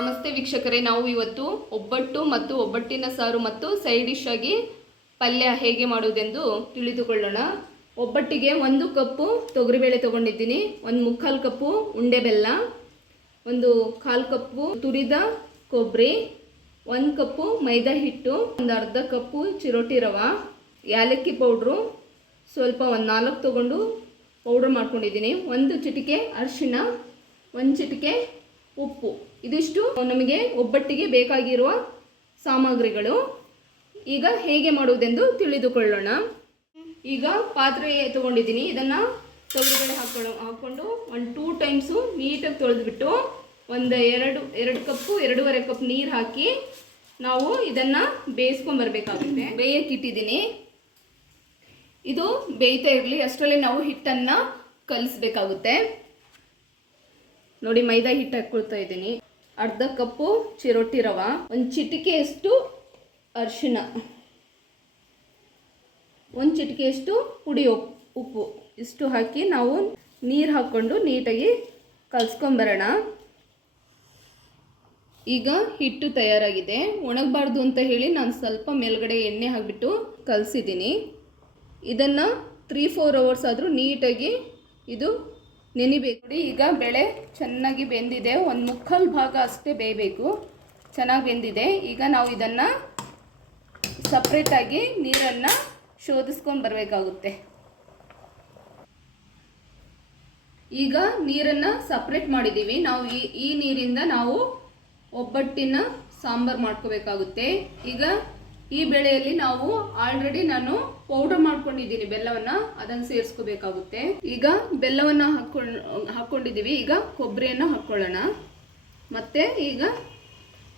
ನಮಸ್ತೆ ವೀಕ್ಷಕರೇ, ನಾವು ಇವತ್ತು ಒಬ್ಬಟ್ಟು ಮತ್ತು ಒಬ್ಬಟ್ಟಿನ ಸಾರು ಮತ್ತು ಸೈಡ್ ಡಿಶ್ ಆಗಿ ಪಲ್ಯ ಹೇಗೆ ಮಾಡುವುದೆಂದು ತಿಳಿದುಕೊಳ್ಳೋಣ. ಒಬ್ಬಟ್ಟಿಗೆ 1 ಕಪ್ಪು ತೊಗರಿಬೇಳೆ ತಗೊಂಡಿದ್ದೀನಿ, 1/4 ಕಪ್ಪು ಉಂಡೆ ಬೆಲ್ಲ, 1/4 ಕಪ್ಪು ತುರಿದ ಕೊಬ್ಬರಿ, 1 ಕಪ್ಪು ಮೈದಾ ಹಿಟ್ಟು, 1/2 ಕಪ್ಪು ಚಿರೋಟಿ ರವೆ, ಯಾಲಕ್ಕಿ ಪೌಡ್ರು ಸ್ವಲ್ಪ 4 ತಗೊಂಡು ಪೌಡ್ರ್ ಮಾಡ್ಕೊಂಡಿದ್ದೀನಿ, 1 ಚಿಟಿಕೆ ಅರಿಶಿಣ, 1 ಚಿಟಿಕೆ ಉಪ್ಪು. ಇದಿಷ್ಟು ನಮಗೆ ಒಬ್ಬಟ್ಟಿಗೆ ಬೇಕಾಗಿರುವ ಸಾಮಗ್ರಿಗಳು. ಈಗ ಹೇಗೆ ಮಾಡುವುದೆಂದು ತಿಳಿದುಕೊಳ್ಳೋಣ. ಈಗ ಪಾತ್ರೆ ತಗೊಂಡಿದ್ದೀನಿ, ಇದನ್ನು ತೊಗರಿಬೇಳೆ ಹಾಕ್ಕೊಂಡು 1-2 ಟೈಮ್ಸು ನೀಟಾಗಿ ತೊಳೆದ್ಬಿಟ್ಟು 2 ಕಪ್ಪು 2.5 ಕಪ್ ನೀರು ಹಾಕಿ ನಾವು ಇದನ್ನು ಬೇಯಿಸ್ಕೊಂಬರ್ಬೇಕಾಗುತ್ತೆ. ಬೇಯಕ್ಕೆ ಇಟ್ಟಿದ್ದೀನಿ. ಇದು ಬೇಯ್ತಾ ಇರಲಿ, ಅಷ್ಟರಲ್ಲೇ ನಾವು ಹಿಟ್ಟನ್ನು ಕಲಿಸ್ಬೇಕಾಗುತ್ತೆ. ನೋಡಿ, ಮೈದಾ ಹಿಟ್ಟು ಹಾಕ್ಕೊಳ್ತಾ ಇದ್ದೀನಿ, 1/2 ಕಪ್ಪು ಚಿರೋಟಿ ರವೆ, 1 ಚಿಟಿಕೆಯಷ್ಟು ಅರಿಶಿಣ, 1 ಚಿಟಿಕೆಯಷ್ಟು ಪುಡಿ ಉಪ್ಪು, ಇಷ್ಟು ಹಾಕಿ ನಾವು ನೀರು ಹಾಕ್ಕೊಂಡು ನೀಟಾಗಿ ಕಲಿಸ್ಕೊಂಬರೋಣ. ಈಗ ಹಿಟ್ಟು ತಯಾರಾಗಿದೆ. ಒಣಗಬಾರ್ದು ಅಂತ ಹೇಳಿ ನಾನು ಸ್ವಲ್ಪ ಮೇಲ್ಗಡೆ ಎಣ್ಣೆ ಹಾಕಿಬಿಟ್ಟು ಕಲಸಿದ್ದೀನಿ. ಇದನ್ನು 3-4 ಅವರ್ಸ್ ಆದರೂ ನೀಟಾಗಿ ಇದು ನೆನಿಬೇಕು. ನೋಡಿ, ಈಗ ಬೇಳೆ ಚೆನ್ನಾಗಿ ಬೆಂದಿದೆ, 1/4 ಭಾಗ ಅಷ್ಟೇ ಬೇಯಬೇಕು. ಚೆನ್ನಾಗಿ ಬೆಂದಿದೆ. ಈಗ ನಾವು ಇದನ್ನು ಸಪ್ರೇಟಾಗಿ ನೀರನ್ನು ಶೋಧಿಸ್ಕೊಂಡು ಬರಬೇಕಾಗುತ್ತೆ. ಈಗ ನೀರನ್ನು ಸಪ್ರೇಟ್ ಮಾಡಿದ್ದೀವಿ. ನಾವು ಈ ನೀರಿಂದ ನಾವು ಒಬ್ಬಟ್ಟಿನ ಸಾಂಬಾರು ಮಾಡ್ಕೋಬೇಕಾಗುತ್ತೆ. ಈಗ ಈ ಬೇಳೆಯಲ್ಲಿ ನಾವು ಆಲ್ರೆಡಿ ನಾನು ಪೌಡರ್ ಮಾಡ್ಕೊಂಡಿದ್ದೀನಿ ಬೆಲ್ಲವನ್ನು, ಅದನ್ನು ಸೇರಿಸ್ಕೋಬೇಕಾಗುತ್ತೆ. ಈಗ ಬೆಲ್ಲವನ್ನು ಹಾಕ್ಕೊಂಡಿದ್ದೀವಿ. ಈಗ ಕೊಬ್ಬರಿಯನ್ನು ಹಾಕ್ಕೊಳ್ಳೋಣ. ಮತ್ತು ಈಗ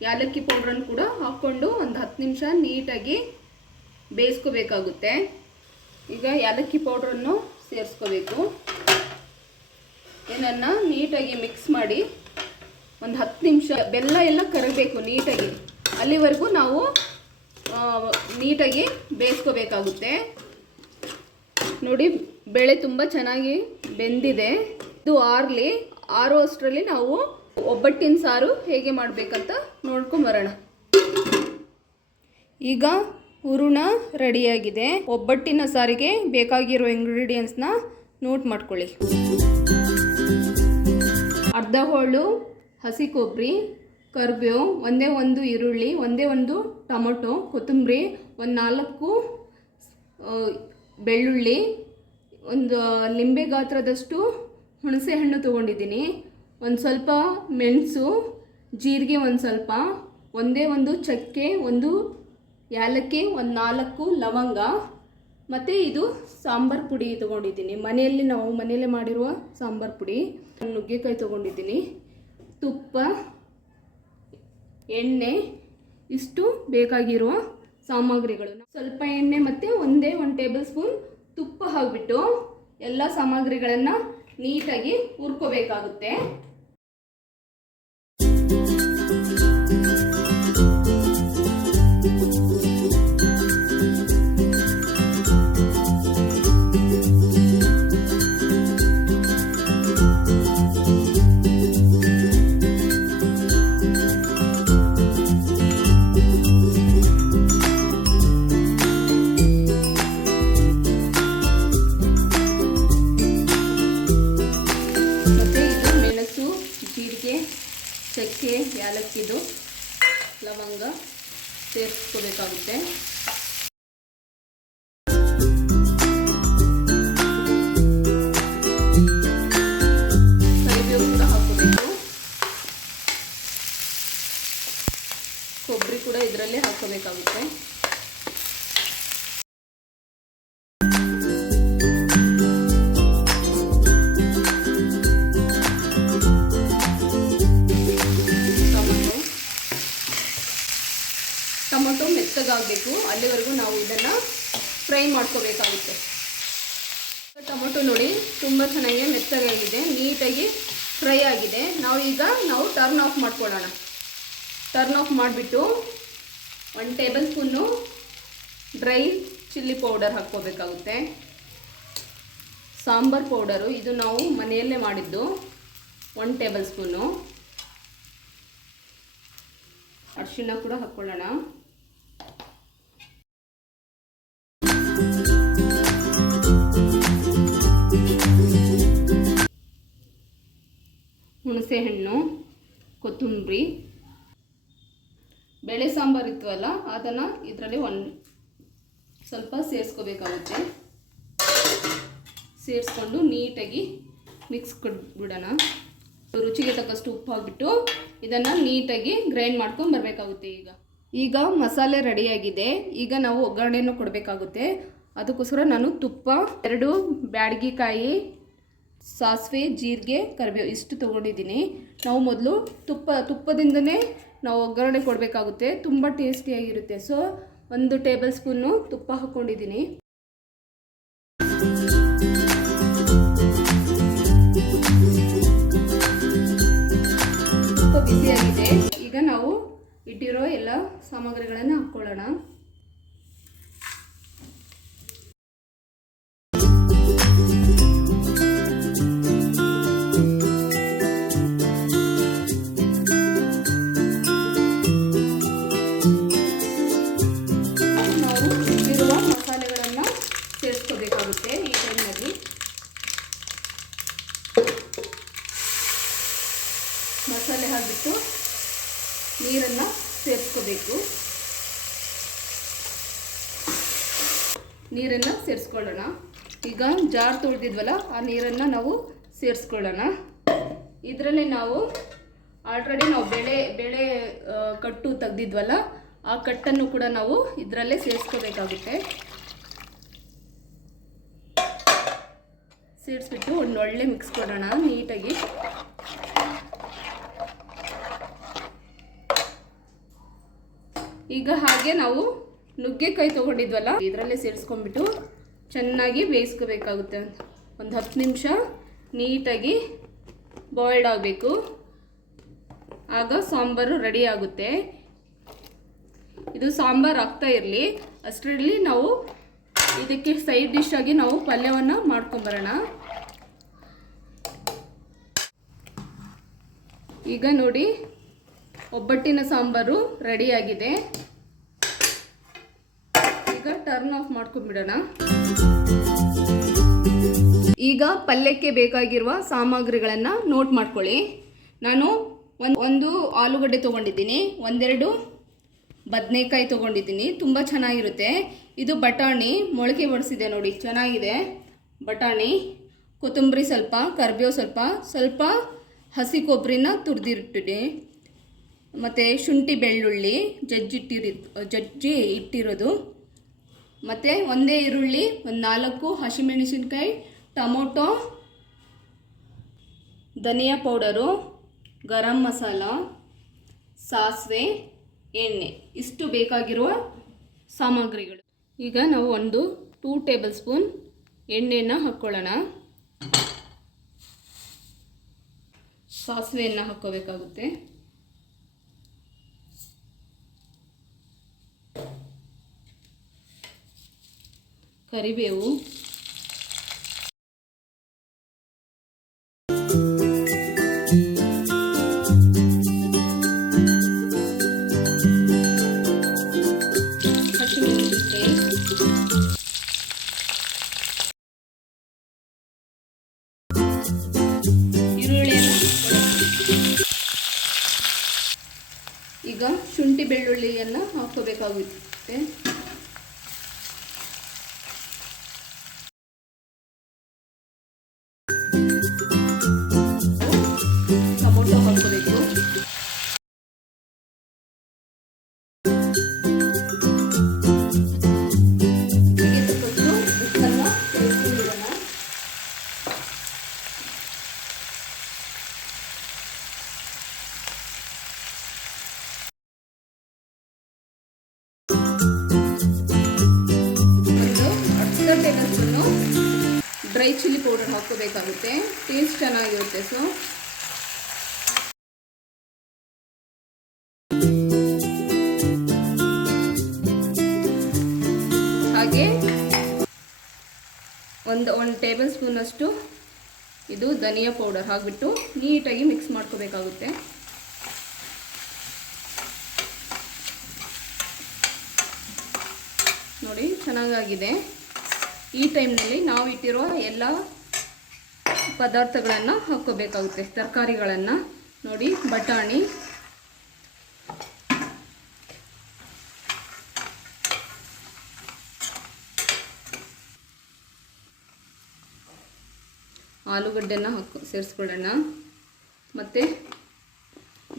ಯಾಲಕ್ಕಿ ಪೌಡ್ರನ್ನು ಕೂಡ ಹಾಕ್ಕೊಂಡು 10 ನಿಮಿಷ ನೀಟಾಗಿ ಬೇಯಿಸ್ಕೋಬೇಕಾಗುತ್ತೆ. ಈಗ ಯಾಲಕ್ಕಿ ಪೌಡ್ರನ್ನು ಸೇರಿಸ್ಕೋಬೇಕು. ಇದನ್ನು ನೀಟಾಗಿ ಮಿಕ್ಸ್ ಮಾಡಿ 10 ನಿಮಿಷ ಬೆಲ್ಲ ಎಲ್ಲ ಕರಗಬೇಕು ನೀಟಾಗಿ, ಅಲ್ಲಿವರೆಗೂ ನಾವು ನೀಟಾಗಿ ಬೇಯಿಸ್ಕೋಬೇಕಾಗುತ್ತೆ. ನೋಡಿ, ಬೇಳೆ ತುಂಬ ಚೆನ್ನಾಗಿ ಬೆಂದಿದೆ. ಇದು ಆರೋ ಅಷ್ಟರಲ್ಲಿ ನಾವು ಒಬ್ಬಟ್ಟಿನ ಸಾರು ಹೇಗೆ ಮಾಡಬೇಕಂತ ನೋಡ್ಕೊಂಬರೋಣ. ಈಗ ಹೂರಣ ರೆಡಿಯಾಗಿದೆ. ಒಬ್ಬಟ್ಟಿನ ಸಾರಿಗೆ ಬೇಕಾಗಿರೋ ಇಂಗ್ರೀಡಿಯೆಂಟ್ಸ್ನ ನೋಟ್ ಮಾಡ್ಕೊಳ್ಳಿ. ಅರ್ಧ ಹೋಳು ಹಸಿ ಕೊಬ್ಬರಿ, ಕರಿಬೇವು, 1 ಈರುಳ್ಳಿ, 1 ಟೊಮೊಟೊ, ಕೊತ್ತಂಬರಿ, 4 ಬೆಳ್ಳುಳ್ಳಿ, 1 ಲಿಂಬೆ ಗಾತ್ರದಷ್ಟು ಹುಣಸೆ ಹಣ್ಣು ತೊಗೊಂಡಿದ್ದೀನಿ, ಸ್ವಲ್ಪ ಮೆಣಸು, ಜೀರಿಗೆ ಸ್ವಲ್ಪ, 1 ಚಕ್ಕೆ, 1 ಯಾಲಕ್ಕಿ, 4 ಲವಂಗ, ಮತ್ತು ಇದು ಸಾಂಬಾರು ಪುಡಿ ತೊಗೊಂಡಿದ್ದೀನಿ. ಮನೆಯಲ್ಲೇ ಮಾಡಿರುವ ಸಾಂಬಾರು ಪುಡಿ, ನುಗ್ಗೆಕಾಯಿ ತೊಗೊಂಡಿದ್ದೀನಿ, ತುಪ್ಪ, ಎಣ್ಣೆ, ಇಷ್ಟು ಬೇಕಾಗಿರುವ ಸಾಮಗ್ರಿಗಳು. ಸ್ವಲ್ಪ ಎಣ್ಣೆ ಮತ್ತು 1 ಟೇಬಲ್ ಸ್ಪೂನ್ ತುಪ್ಪ ಹಾಕಿಬಿಟ್ಟು ಎಲ್ಲ ಸಾಮಗ್ರಿಗಳನ್ನು ನೀಟಾಗಿ ಹುರ್ಕೋಬೇಕಾಗುತ್ತೆ. ಚಕ್ಕೆ, ಯಾಲಕ್ಕಿದು, ಲವಂಗ ಸೇರಿಸ್ಕೋಬೇಕಾಗುತ್ತೆ. ಕರಿಬೇವು ಕೂಡ ಹಾಕೋಬೇಕು. ಕೊಬ್ಬರಿ ಕೂಡ ಇದರಲ್ಲೇ ಹಾಕೋಬೇಕಾಗುತ್ತೆ. ಟೊಮೊಟೊ ಮೆತ್ತಗಾಗಬೇಕು, ಅಲ್ಲಿವರೆಗೂ ನಾವು ಇದನ್ನು ಫ್ರೈ ಮಾಡ್ಕೋಬೇಕಾಗುತ್ತೆ. ಟೊಮೊಟೊ ನೋಡಿ ತುಂಬ ಚೆನ್ನಾಗಿ ಮೆತ್ತಗಾಗಿದೆ, ನೀಟಾಗಿ ಫ್ರೈ ಆಗಿದೆ. ನಾವು ಟರ್ನ್ ಆಫ್ ಮಾಡ್ಕೊಳ್ಳೋಣ. ಟರ್ನ್ ಆಫ್ ಮಾಡಿಬಿಟ್ಟು 1 table spoon dry chilli powder ಹಾಕ್ಕೋಬೇಕಾಗುತ್ತೆ. ಸಾಂಬಾರ್ ಪೌಡರು ಇದು ನಾವು ಮನೆಯಲ್ಲೇ ಮಾಡಿದ್ದು 1 ಟೇಬಲ್ ಸ್ಪೂನು. ಅರಿಶಿಣ ಕೂಡ ಹಾಕ್ಕೊಳ್ಳೋಣ. ಹುಣಸೆ ಹಣ್ಣು, ಕೊತ್ತಂಬರಿ, ಬೇಳೆ ಸಾಂಬಾರು ಇತ್ತವಲ್ಲ ಅದನ್ನು ಇದರಲ್ಲಿ ಸ್ವಲ್ಪ ಸೇರಿಸ್ಕೋಬೇಕಾಗುತ್ತೆ. ಸೇರಿಸ್ಕೊಂಡು ನೀಟಾಗಿ ಮಿಕ್ಸ್ ಕೊಟ್ಬಿಡೋಣ. ರುಚಿಗೆ ತಕ್ಕಷ್ಟು ಉಪ್ಪು ಹಾಕ್ಬಿಟ್ಟು ಇದನ್ನು ನೀಟಾಗಿ ಗ್ರೈಂಡ್ ಮಾಡ್ಕೊಂಡು ಬರಬೇಕಾಗುತ್ತೆ. ಈಗ ಮಸಾಲೆ ರೆಡಿಯಾಗಿದೆ. ಈಗ ನಾವು ಒಗ್ಗರಣೆಯನ್ನು ಕೊಡಬೇಕಾಗುತ್ತೆ. ಅದಕ್ಕೋಸ್ಕರ ನಾನು ತುಪ್ಪ, 2 ಬ್ಯಾಡಗಿಕಾಯಿ, ಸಾಸಿವೆ, ಜೀರಿಗೆ, ಕರಿಬೇವು ಇಷ್ಟು ತೊಗೊಂಡಿದ್ದೀನಿ. ನಾವು ಮೊದಲು ತುಪ್ಪದಿಂದನೇ ನಾವು ಒಗ್ಗರಣೆ ಕೊಡಬೇಕಾಗುತ್ತೆ. ತುಂಬ ಟೇಸ್ಟಿಯಾಗಿರುತ್ತೆ. ಸೊ 1 ಟೇಬಲ್ ಸ್ಪೂನು ತುಪ್ಪ ಹಾಕ್ಕೊಂಡಿದ್ದೀನಿ. ತುಪ್ಪ ಬಿಸಿಯಾಗಿದೆ. ಈಗ ನಾವು ಇಟ್ಟಿರೋ ಎಲ್ಲ ಸಾಮಗ್ರಿಗಳನ್ನು ಹಾಕ್ಕೊಳ್ಳೋಣ. ಸೇರಿಸ್ಕೋಬೇಕಾಗುತ್ತೆ. ಈ ಟೈಮ್ನಲ್ಲಿ ಮಸಾಲೆ ಹಾಕಿಬಿಟ್ಟು ನೀರನ್ನು ಸೇರಿಸ್ಕೋಬೇಕು. ನೀರನ್ನು ಸೇರಿಸ್ಕೊಳ್ಳೋಣ. ಈಗ ಜಾರ್ ತೊಳೆದಿದ್ವಲ್ಲ ಆ ನೀರನ್ನು ನಾವು ಸೇರಿಸ್ಕೊಳ್ಳೋಣ. ಇದರಲ್ಲಿ ನಾವು ಆಲ್ರೆಡಿ ನಾವು ಬೇಳೆ ಕಟ್ಟು ತೆಗೆದಿದ್ವಲ್ಲ ಆ ಕಟ್ಟನ್ನು ಕೂಡ ನಾವು ಇದರಲ್ಲೇ ಸೇರಿಸ್ಕೋಬೇಕಾಗುತ್ತೆ. ಸೇರಿಸ್ಬಿಟ್ಟು ಒಂದು ಒಳ್ಳೆ ಮಿಕ್ಸ್ ಕೊಡೋಣ ನೀಟಾಗಿ. ಈಗ ಹಾಗೆ ನಾವು ನುಗ್ಗೆಕಾಯಿ ತೊಗೊಂಡಿದ್ವಲ್ಲ ಇದರಲ್ಲೇ ಸೇರಿಸ್ಕೊಂಡ್ಬಿಟ್ಟು ಚೆನ್ನಾಗಿ ಬೇಯಿಸ್ಕೋಬೇಕಾಗುತ್ತೆ. ಒಂದು 10 ನಿಮಿಷ ನೀಟಾಗಿ ಬಾಯ್ಲ್ಡ್ ಆಗಬೇಕು. ಆಗ ಸಾಂಬಾರು ರೆಡಿ ಆಗುತ್ತೆ. ಇದು ಸಾಂಬಾರು ಆಗ್ತಾ ಇರಲಿ ಅಷ್ಟರಲ್ಲಿ ನಾವು ಇದಕ್ಕೆ ಸೈಡ್ ಡಿಶ್ ಆಗಿ ನಾವು ಪಲ್ಯವನ್ನು ಮಾಡ್ಕೊಂಬರೋಣ. ಈಗ ನೋಡಿ ಒಬ್ಬಟ್ಟಿನ ಸಾಂಬಾರು ರೆಡಿಯಾಗಿದೆ. ಈಗ ಟರ್ನ್ ಆಫ್ ಮಾಡ್ಕೊಂಡ್ಬಿಡೋಣ. ಈಗ ಪಲ್ಯಕ್ಕೆ ಬೇಕಾಗಿರುವ ಸಾಮಗ್ರಿಗಳನ್ನು ನೋಟ್ ಮಾಡ್ಕೊಳ್ಳಿ. ನಾನು ಒಂದು ಆಲೂಗಡ್ಡೆ ತೊಗೊಂಡಿದ್ದೀನಿ, 1-2 ಬದನೆಕಾಯಿ ತೊಗೊಂಡಿದ್ದೀನಿ. ತುಂಬ ಚೆನ್ನಾಗಿರುತ್ತೆ. ಇದು ಬಟಾಣಿ ಮೊಳಕೆ ಒಡಿಸಿದೆ ನೋಡಿ, ಚೆನ್ನಾಗಿದೆ ಬಟಾಣಿ. ಕೊತ್ತಂಬರಿ ಸ್ವಲ್ಪ, ಕರಿಬೇವು ಸ್ವಲ್ಪ ಹಸಿ ಕೊಬ್ಬರಿನ ತುರಿದಿಟ್ಟಿದೆ. ಮತ್ತು ಶುಂಠಿ ಬೆಳ್ಳುಳ್ಳಿ ಜಜ್ಜಿ ಇಟ್ಟಿರೋದು. ಮತ್ತು ಒಂದೇ ಈರುಳ್ಳಿ, 4 ಹಸಿಮೆಣಸಿನ್ಕಾಯಿ, ಟೊಮೊಟೊ, ಧನಿಯಾ ಪೌಡರು, ಗರಂ ಮಸಾಲ, ಸಾಸಿವೆ, ಎಣ್ಣೆ ಇಷ್ಟು ಬೇಕಾಗಿರುವ ಸಾಮಗ್ರಿಗಳು. ಈಗ ನಾವು 2 ಟೇಬಲ್ ಸ್ಪೂನ್ ಎಣ್ಣೆಯನ್ನು ಹಾಕ್ಕೊಳ್ಳೋಣ. ಸಾಸಿವೆಯನ್ನು ಹಾಕ್ಕೋಬೇಕಾಗುತ್ತೆ. ಕರಿಬೇವು, ಈಗ ಶುಂಠಿ ಬೆಳ್ಳುಳ್ಳಿಯನ್ನು ಹಾಕೋಬೇಕಾಗುತ್ತೆ. ಟೊಮೊಟೊ ಹಾಕೋಬೇಕು. ಉಪ್ಪನ್ನು ಸೇರಿಸ್ಕೊಂಡಿರೋಣ. ಡ್ರೈ ಚಿಲ್ಲಿ ಪೌಡರ್ ಹಾಕೋಬೇಕಾಗುತ್ತೆ. ಟೇಸ್ಟ್ ಚೆನ್ನಾಗಿರುತ್ತೆ. ಸೊ ಹಾಗೆ 1 ಟೇಬಲ್ ಸ್ಪೂನ್ ಅಷ್ಟು ಇದು ಧನಿಯಾ ಪೌಡರ್ ಹಾಕಿಬಿಟ್ಟು ನೀಟಾಗಿ ಮಿಕ್ಸ್ ಮಾಡ್ಕೋಬೇಕಾಗುತ್ತೆ. ಚೆನ್ನಾಗಾಗಿದೆ. ಈ ಟೈಮ್ನಲ್ಲಿ ನಾವು ಇಟ್ಟಿರೋ ಎಲ್ಲ ಪದಾರ್ಥಗಳನ್ನು ಹಾಕ್ಕೋಬೇಕಾಗುತ್ತೆ. ತರಕಾರಿಗಳನ್ನು ನೋಡಿ, ಬಟಾಣಿ, ಆಲೂಗಡ್ಡೆನ ಸೇರಿಸ್ಕೊಳ್ಳೋಣ. ಮತ್ತು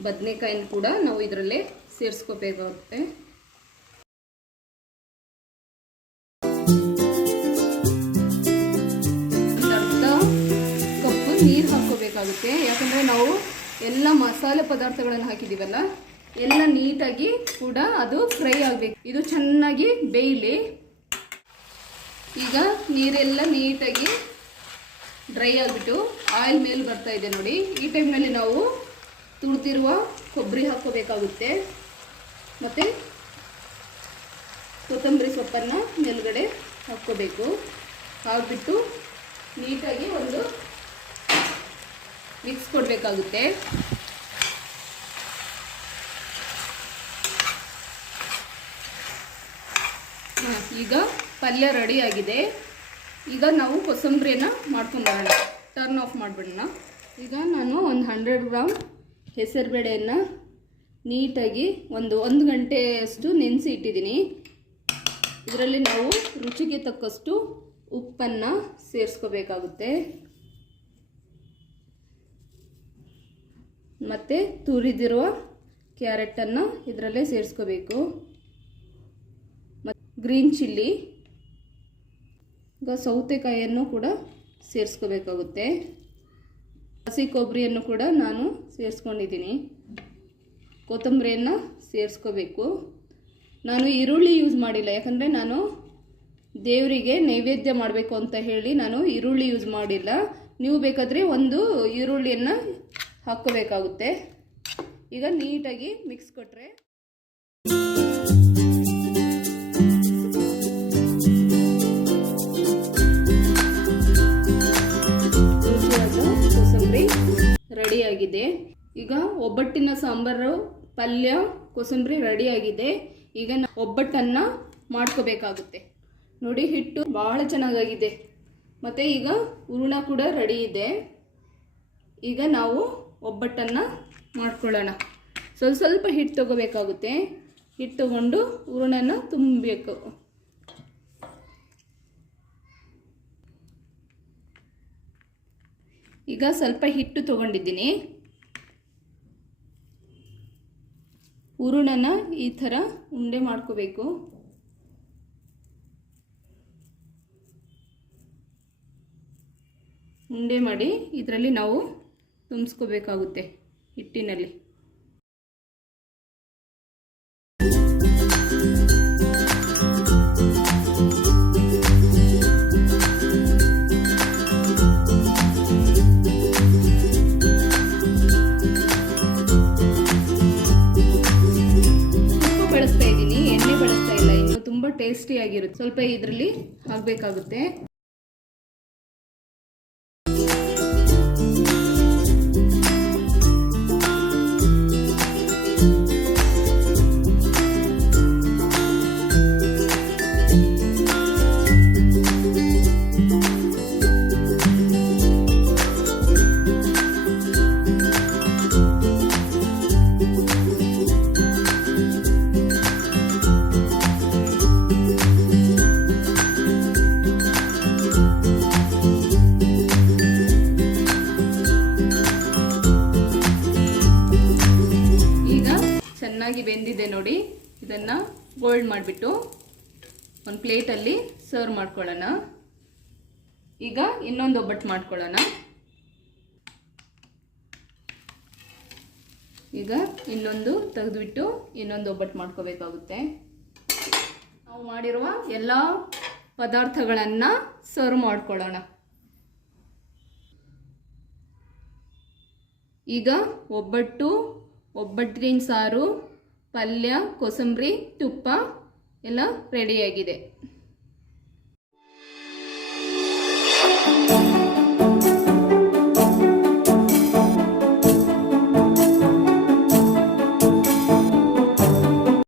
ಬದನೆಕಾಯಿನ ಕೂಡ ನಾವು ಇದರಲ್ಲೇ ಸೇರಿಸ್ಕೋಬೇಕಾಗುತ್ತೆ. ಅರ್ಧ ಕಪ್ಪು ನೀರು ಹಾಕ್ಕೋಬೇಕಾಗುತ್ತೆ. ಯಾಕಂದರೆ ನಾವು ಎಲ್ಲ ಮಸಾಲೆ ಪದಾರ್ಥಗಳನ್ನು ಹಾಕಿದ್ದೀವಲ್ಲ, ಎಲ್ಲ ನೀಟಾಗಿ ಕೂಡ ಅದು ಫ್ರೈ ಆಗಬೇಕು. ಇದು ಚೆನ್ನಾಗಿ ಬೇಯಲಿ. ಈಗ ನೀರೆಲ್ಲ ನೀಟಾಗಿ ಡ್ರೈ ಆಗಿಬಿಟ್ಟು ಆಯಿಲ್ ಮೇಲೆ ಬರ್ತಾ ಇದೆ ನೋಡಿ. ಈ ಟೈಮ್ನಲ್ಲಿ ನಾವು ತುರಿದಿರುವ ಕೊಬ್ಬರಿ ಹಾಕ್ಕೋಬೇಕಾಗುತ್ತೆ. ಮತ್ತು ಕೊತ್ತಂಬರಿ ಸೊಪ್ಪನ್ನು ಮೇಲ್ಗಡೆ ಹಾಕ್ಕೋಬೇಕು. ಹಾಕ್ಬಿಟ್ಟು ನೀಟಾಗಿ ಒಂದು ಮಿಕ್ಸ್ ಕೊಡಬೇಕಾಗುತ್ತೆ. ಈಗ ಪಲ್ಯ ರೆಡಿ ಆಗಿದೆ. ಈಗ ನಾವು ಕೋಸಂಬರಿಯನ್ನು ಮಾಡ್ಕೊಂಬರೋಣ. ಟರ್ನ್ ಆಫ್ ಮಾಡಿಬಿಡೋಣ. ಈಗ ನಾನು ಒಂದು 100 ಗ್ರಾಮ್ ಹೆಸರುಬೇಳೆಯನ್ನು ನೀಟಾಗಿ ಒಂದು ಗಂಟೆಯಷ್ಟು ನೆನೆಸಿ ಇಟ್ಟಿದ್ದೀನಿ. ಇದರಲ್ಲಿ ನಾವು ರುಚಿಗೆ ತಕ್ಕಷ್ಟು ಉಪ್ಪನ್ನು ಸೇರಿಸ್ಕೋಬೇಕಾಗುತ್ತೆ. ಮತ್ತು ತುರಿದಿರುವ ಕ್ಯಾರೆಟನ್ನು ಇದರಲ್ಲೇ ಸೇರಿಸ್ಕೋಬೇಕು. ಮತ್ತು ಗ್ರೀನ್ ಚಿಲ್ಲಿ, ಈಗ ಸೌತೆಕಾಯಿಯನ್ನು ಕೂಡ ಸೇರಿಸ್ಕೋಬೇಕಾಗುತ್ತೆ. ಹಸಿ ಕೊಬ್ಬರಿಯನ್ನು ಕೂಡ ನಾನು ಸೇರಿಸ್ಕೊಂಡಿದ್ದೀನಿ. ಕೊತ್ತಂಬರಿಯನ್ನು ಸೇರಿಸ್ಕೋಬೇಕು. ನಾನು ಈರುಳ್ಳಿ ಯೂಸ್ ಮಾಡಿಲ್ಲ, ಯಾಕಂದರೆ ನಾನು ದೇವರಿಗೆ ನೈವೇದ್ಯ ಮಾಡಬೇಕು ಅಂತ ಹೇಳಿ ನಾನು ಈರುಳ್ಳಿ ಯೂಸ್ ಮಾಡಿಲ್ಲ. ನೀವು ಬೇಕಾದರೆ ಒಂದು ಈರುಳ್ಳಿಯನ್ನು ಹಾಕ್ಕೋಬೇಕಾಗುತ್ತೆ. ಈಗ ನೀಟಾಗಿ ಮಿಕ್ಸ್ ಕೊಟ್ಟರೆ ಕೋಸಂಬರಿ ರೆಡಿಯಾಗಿದೆ. ಈಗ ಒಬ್ಬಟ್ಟಿನ ಸಾಂಬಾರು, ಪಲ್ಯ, ಕೋಸಂಬರಿ ರೆಡಿಯಾಗಿದೆ. ಈಗ ಒಬ್ಬಟ್ಟನ್ನು ಮಾಡ್ಕೋಬೇಕಾಗುತ್ತೆ. ನೋಡಿ, ಹಿಟ್ಟು ಭಾಳ ಚೆನ್ನಾಗಾಗಿದೆ. ಮತ್ತು ಈಗ ಹೂರಣ ಕೂಡ ರೆಡಿ ಇದೆ. ಈಗ ನಾವು ಒಬ್ಬಟ್ಟನ್ನು ಮಾಡ್ಕೊಳ್ಳೋಣ. ಸ್ವಲ್ಪ ಹಿಟ್ಟು ತೊಗೋಬೇಕಾಗುತ್ತೆ. ಹಿಟ್ಟು ತೊಗೊಂಡು ಹೂರಣನ ತುಂಬಬೇಕು. ಈಗ ಸ್ವಲ್ಪ ಹಿಟ್ಟು ತೊಗೊಂಡಿದ್ದೀನಿ. ಹೂರಣನ ಈ ಥರ ಉಂಡೆ ಮಾಡ್ಕೋಬೇಕು. ಉಂಡೆ ಮಾಡಿ ಇದರಲ್ಲಿ ನಾವು ತುಂಬಿಸ್ಕೋಬೇಕಾಗುತ್ತೆ ಹಿಟ್ಟಿನಲ್ಲಿ. ಬಳಸ್ತಾ ಇದ್ದೀನಿ, ಎಣ್ಣೆ ಬಳಸ್ತಾ ಇಲ್ಲ. ಇನ್ನು ತುಂಬ ಟೇಸ್ಟಿಯಾಗಿರುತ್ತೆ. ಸ್ವಲ್ಪ ಇದರಲ್ಲಿ ಹಾಕಬೇಕಾಗುತ್ತೆ. ಚೆನ್ನಾಗಿ ಬೆಂದಿದೆ ನೋಡಿ. ಇದನ್ನು ಗೋಲ್ಡ್ ಮಾಡಿಬಿಟ್ಟು ಒಂದು ಪ್ಲೇಟಲ್ಲಿ ಸರ್ವ್ ಮಾಡ್ಕೊಳ್ಳೋಣ. ಈಗ ಇನ್ನೊಂದು ಒಬ್ಬಟ್ಟು ಮಾಡ್ಕೊಳ್ಳೋಣ. ಈಗ ಇನ್ನೊಂದು ತೆಗೆದುಬಿಟ್ಟು ಇನ್ನೊಂದು ಒಬ್ಬಟ್ಟು ಮಾಡ್ಕೋಬೇಕಾಗುತ್ತೆ. ನಾವು ಮಾಡಿರುವ ಎಲ್ಲ ಪದಾರ್ಥಗಳನ್ನು ಸರ್ವ್ ಮಾಡ್ಕೊಳ್ಳೋಣ. ಈಗ ಒಬ್ಬಟ್ಟು, ಒಬ್ಬಟ್ಟಿನ ಸಾರು, ಪಲ್ಯ, ಕೋಸಂಬರಿ, ತುಪ್ಪ ಎಲ್ಲ ರೆಡಿಯಾಗಿದೆ.